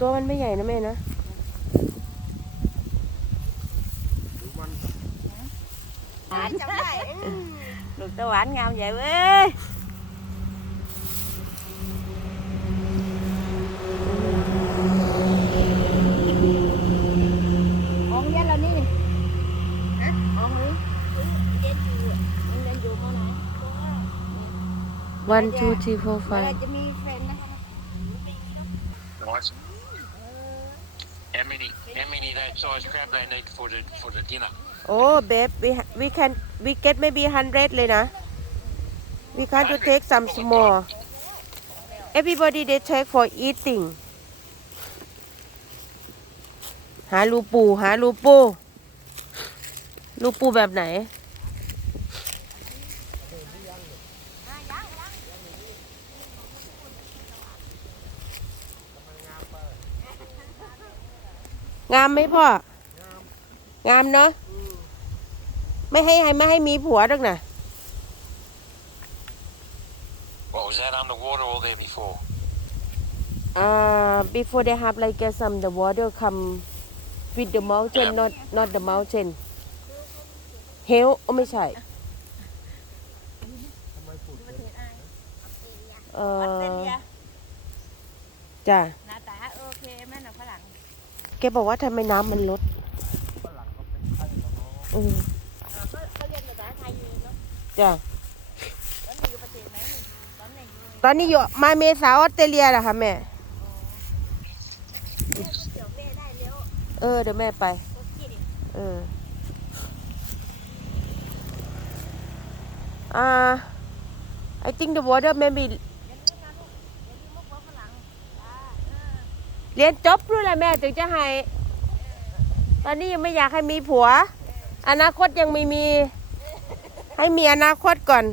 ตัวมันไม่ใหญ่นะแม่นะหวานจำได้ลูกตะหวานงามใหญ่เว้ยของเย็นแล้วนี่ฮะของนี้เย็นอยู่มันเย็นอยู่มาไหน one two three four เมื่อไหร five จะมีแฟนนะคะ Nice. How many how many that size crab they need for the for the dinner? โอ้เบฟ we ha- we can we get maybe hundred เลยนะ we can to take some small everybody they take for eating หารูปูหารูปูรูปูแบบไหน งามไหมพ่อ งามเนาะไม่ให้ให้ไม่ให้มีผัวดักนะ What was that underwater or there before? uh before they have like get some the water come with the mountain not not the mountain hell โอ้ไม่ใช่เอออสเตรอเลียจ้ะ หน้าตาโอเคแม่น่ะฝรั่ง แกบอกว่าทำไมน้ำมันลดออเอเขาเรียนภาษาไทยอยู่เนาะจ้ะตอนนี้อยู่ประเทศไหนนี่ตอนไหนอยู่ตอนนี้อยู่มาเมษาออสเตรเลียเหรอคะแม่ เดี๋ยวแม่ได้แล้วเออเดี๋ยวแม่ไป โอเคดิเอออ่า I think the water maybe อย่าลืมนะลูกอย่าลืมมะพร้าวฝรั่งจ้าเออ เรียนจบรู้แหละแม่ถึงจะให้ ตอนนี้ยังไม่อยากให้มีผัว อนาคตยังไม่มี ให้มีอนาคตก่อน